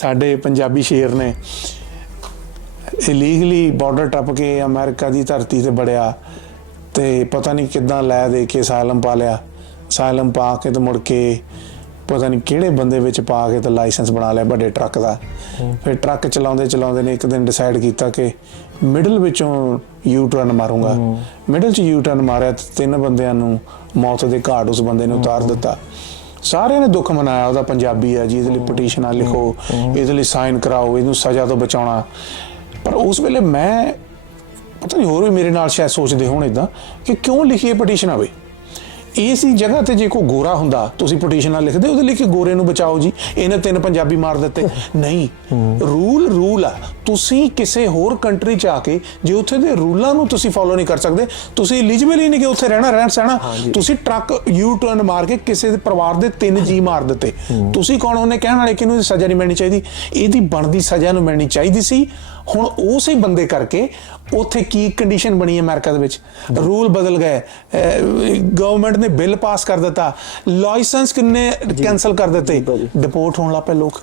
ਸਾਡੇ ਪੰਜਾਬੀ ਸ਼ੇਰ ਨੇ ਇਲੀਗਲੀ ਬਾਰਡਰ ਟੱਪ ਕੇ ਅਮਰੀਕਾ ਦੀ ਧਰਤੀ ਤੇ ਬੜਿਆ ਤੇ ਪਤਾ ਨਹੀਂ ਕਿੱਦਾਂ ਲੈ ਦੇ ਕੇ ਸਾਲਮ ਪਾ ਲਿਆ। ਸਾਲਮ ਪਾ ਕੇ ਤੇ ਮੁੜ ਕੇ ਪਤਾ ਨਹੀਂ ਕਿਹੜੇ ਬੰਦੇ ਵਿੱਚ ਪਾ ਕੇ ਤੇ ਲਾਇਸੈਂਸ ਬਣਾ ਲਿਆ ਵੱਡੇ ਟਰੱਕ ਦਾ। ਫਿਰ ਟਰੱਕ ਚਲਾਉਂਦੇ ਚਲਾਉਂਦੇ ਨੇ ਇੱਕ ਦਿਨ ਡਿਸਾਈਡ ਕੀਤਾ ਕਿ ਮਿਡਲ ਵਿੱਚੋਂ ਯੂ ਟਰਨ ਮਾਰੂੰਗਾ ਮਿਡਲ 'ਚ ਯੂ ਟਰਨ ਮਾਰਿਆ ਤੇ ਤਿੰਨ ਬੰਦਿਆਂ ਨੂੰ ਮੌਤ ਦੇ ਘਾਟ ਉਸ ਬੰਦੇ ਨੇ ਉਤਾਰ ਦਿੱਤਾ। ਸਾਰਿਆਂ ਨੇ ਦੁੱਖ ਮਨਾਇਆ ਉਹਦਾ ਪੰਜਾਬੀ ਆ ਜੀ ਇਹਦੇ ਲਈ ਪਟੀਸ਼ਨਾਂ ਲਿਖੋ ਇਹਦੇ ਲਈ ਸਾਈਨ ਕਰਾਓ ਇਹਨੂੰ ਸਜ਼ਾ ਤੋਂ ਬਚਾਉਣਾ। ਪਰ ਉਸ ਵੇਲੇ ਮੈਂ ਪਤਾ ਨਹੀਂ ਹੋਰ ਵੀ ਮੇਰੇ ਨਾਲ ਸ਼ਾਇਦ ਸੋਚਦੇ ਹੋਣ ਇਦਾਂ ਕਿ ਕਿਉਂ ਲਿਖੀਏ ਪਟੀਸ਼ਨ ਆਵੇ ਇਸ ਦੀ ਜਗ੍ਹਾ ਤੇ ਜੇ ਕੋਈ ਗੋਰਾ ਹੁੰਦਾ ਤੁਸੀਂ ਪਟੀਸ਼ਨਾਂ ਲਿਖਦੇ ਉਹਦੇ ਲਈ ਕਿ ਗੋਰੇ ਨੂੰ ਬਚਾਓ ਜੀ। ਇਹਨੇ ਤਿੰਨ ਪੰਜਾਬੀ ਮਾਰ ਦਿੱਤੇ। ਨਹੀਂ ਰੂਲ ਰੂਲ ਆ। ਤੁਸੀਂ ਕਿਸੇ ਹੋਰ ਕੰਟਰੀ ਚ ਆ ਕੇ ਜੇ ਉੱਥੇ ਦੇ ਰੂਲਾਂ ਨੂੰ ਤੁਸੀਂ ਫੋਲੋ ਨਹੀਂ ਕਰ ਸਕਦੇ ਤੁਸੀਂ ਐਲੀਜੀਬਲ ਹੀ ਨਹੀਂ ਕਿ ਉੱਥੇ ਰਹਿਣਾ ਰਹਿਣ ਸਹਿਣਾ। ਤੁਸੀਂ ਟਰੱਕ ਯੂ ਟਰਨ ਮਾਰ ਕੇ ਕਿਸੇ ਦੇ ਪਰਿਵਾਰ ਦੇ ਤਿੰਨ ਜੀ ਮਾਰ ਦਿੱਤੇ। ਤੁਸੀਂ ਕੌਣ? ਉਹਨੇ ਕਹਿਣ ਵਾਲੇ ਕਿ ਇਹਨੂੰ ਸਜ਼ਾ ਨਹੀਂ ਮਿਲਣੀ ਚਾਹੀਦੀ। ਇਹਦੀ ਬਣਦੀ ਸਜ਼ਾ ਨੂੰ ਮਿਲਣੀ ਚਾਹੀਦੀ ਸੀ। ਹੁਣ ਉਸੇ ਬੰਦੇ ਕਰਕੇ ਉੱਥੇ ਕੀ ਕੰਡੀਸ਼ਨ ਬਣੀ ਹੈ ਅਮਰੀਕਾ ਦੇ ਵਿੱਚ? ਰੂਲ ਬਦਲ ਗਏ। ਗਵਰਨਮੈਂਟ ਨੇ ਬਿੱਲ ਪਾਸ ਕਰ ਦਿੱਤਾ। ਲਾਇਸੈਂਸ ਕਿੰਨੇ ਕੈਨਸਲ ਕਰ ਦਿੱਤੇ? ਡਿਪੋਰਟ ਹੋਣ ਲੱਗ ਪਏ ਲੋਕ।